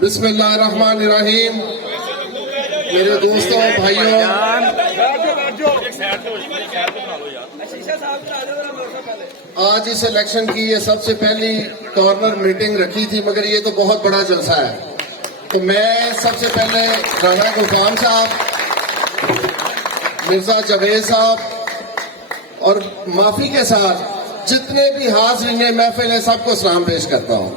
بسم اللہ الرحمن الرحیم. میرے دوستوں بھائیوں، آج اس الیکشن کی یہ سب سے پہلی گورنر میٹنگ رکھی تھی، مگر یہ تو بہت بڑا جلسہ ہے. تو میں سب سے پہلے رانا غلام صاحب، مرزا جاوید صاحب اور معافی کے ساتھ جتنے بھی حاضرین محفل ہیں سب کو سلام پیش کرتا ہوں،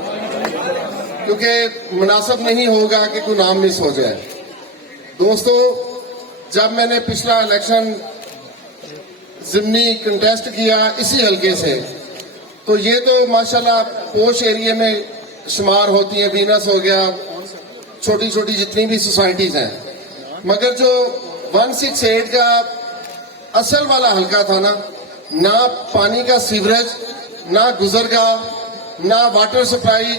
کیونکہ مناسب نہیں ہوگا کہ کوئی نام مس ہو جائے. دوستو، جب میں نے پچھلا الیکشن ضمنی کنٹیسٹ کیا اسی حلقے سے، تو یہ تو ماشاءاللہ پوش ایریے میں شمار ہوتی ہیں، وینس ہو گیا، چھوٹی چھوٹی جتنی بھی سوسائٹیز ہیں، مگر جو 168 کا اصل والا حلقہ تھا نا، نہ پانی کا سیوریج، نہ گزرگاہ، نہ واٹر سپلائی،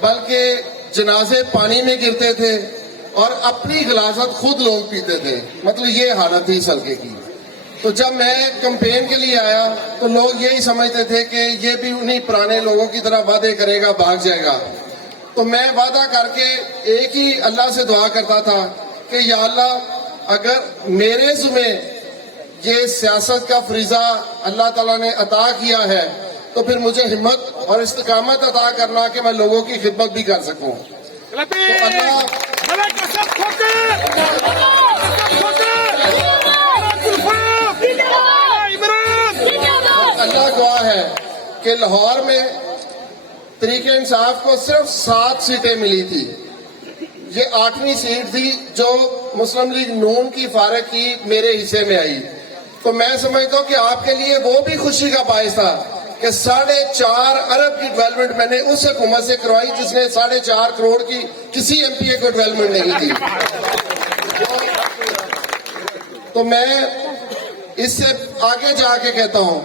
بلکہ جنازے پانی میں گرتے تھے اور اپنی غلاظت خود لوگ پیتے تھے. مطلب یہ حالت تھی اس حلقے کی. تو جب میں کمپین کے لیے آیا تو لوگ یہی سمجھتے تھے کہ یہ بھی انہی پرانے لوگوں کی طرح وعدے کرے گا، بھاگ جائے گا. تو میں وعدہ کر کے ایک ہی اللہ سے دعا کرتا تھا کہ یا اللہ، اگر میرے ذمہ یہ سیاست کا فریضہ اللہ تعالیٰ نے عطا کیا ہے تو پھر مجھے ہمت اور استقامت عطا کرنا کہ میں لوگوں کی خدمت بھی کر سکوں. اللہ گواہ ہے کہ لاہور میں تحریک انصاف کو صرف 7 سیٹیں ملی تھی. یہ 8ویں سیٹ تھی جو مسلم لیگ نون کی فارغ کی میرے حصے میں آئی. تو میں سمجھتا ہوں کہ آپ کے لیے وہ بھی خوشی کا باعث تھا کہ 4.5 ارب کی ڈیولپمنٹ میں نے اس حکومت سے کروائی جس نے 4.5 کروڑ کی کسی ایم پی اے کو ڈیولپمنٹ نہیں دی. تو میں اس سے آگے جا کے کہتا ہوں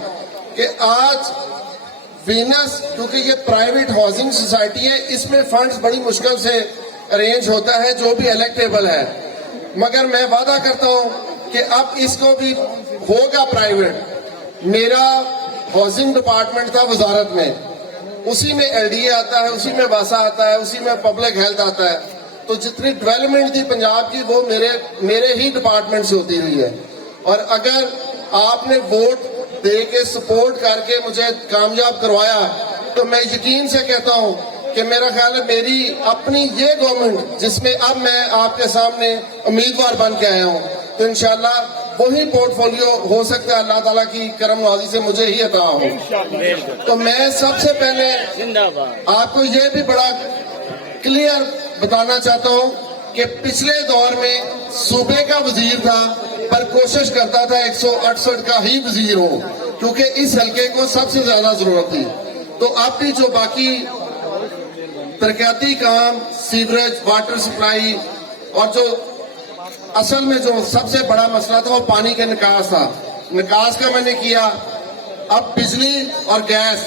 کہ آج وینس، کیونکہ یہ پرائیویٹ ہاؤسنگ سوسائٹی ہے، اس میں فنڈز بڑی مشکل سے ارینج ہوتا ہے جو بھی الیکٹیبل ہے، مگر میں وعدہ کرتا ہوں کہ اب اس کو بھی ہوگا پرائیویٹ. میرا ہاؤسنگ ڈپارٹمنٹ تھا وزارت میں، اسی میں ایل ڈی اے آتا ہے، اسی میں واسا آتا ہے، اسی میں پبلک ہیلتھ آتا ہے. تو جتنی ڈیولپمنٹ تھی پنجاب کی وہ میرے ہی ڈپارٹمنٹ سے ہوتی ہوئی ہے. اور اگر آپ نے ووٹ دے کے سپورٹ کر کے مجھے کامیاب کروایا تو میں یقین سے کہتا ہوں کہ میرا خیال ہے میری اپنی یہ گورنمنٹ جس میں اب میں آپ کے سامنے امیدوار بن کے آیا ہوں، تو انشاءاللہ وہی پورٹ فولیو ہو سکتا ہے اللہ تعالیٰ کی کرم نوازی سے مجھے ہی عطا ہو. تو میں سب سے پہلے آپ کو یہ بھی بڑا کلیئر بتانا چاہتا ہوں کہ پچھلے دور میں صوبے کا وزیر تھا پر کوشش کرتا تھا 168 کا ہی وزیر ہو، کیونکہ اس حلقے کو سب سے زیادہ ضرورت تھی. تو اب بھی جو باقی ترقیاتی کام، سیوریج، واٹر سپلائی، اور جو اصل میں جو سب سے بڑا مسئلہ تھا وہ پانی کے نکاس تھا، نکاس کا میں نے کیا. اب بجلی اور گیس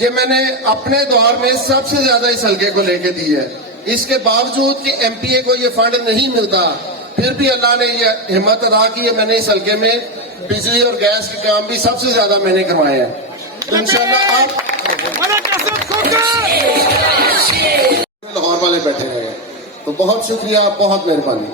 یہ میں نے اپنے دور میں سب سے زیادہ اس حلقے کو لے کے دی ہے. اس کے باوجود کہ ایم پی اے کو یہ فنڈ نہیں ملتا، پھر بھی اللہ نے یہ ہمت ادا کی ہے. میں نے اس حلقے میں بجلی اور گیس کے کام بھی سب سے زیادہ میں نے کروائے ہیں. انشاءاللہ آپ لاہور والے بیٹھے ہیں، تو بہت شکریہ، بہت مہربانی.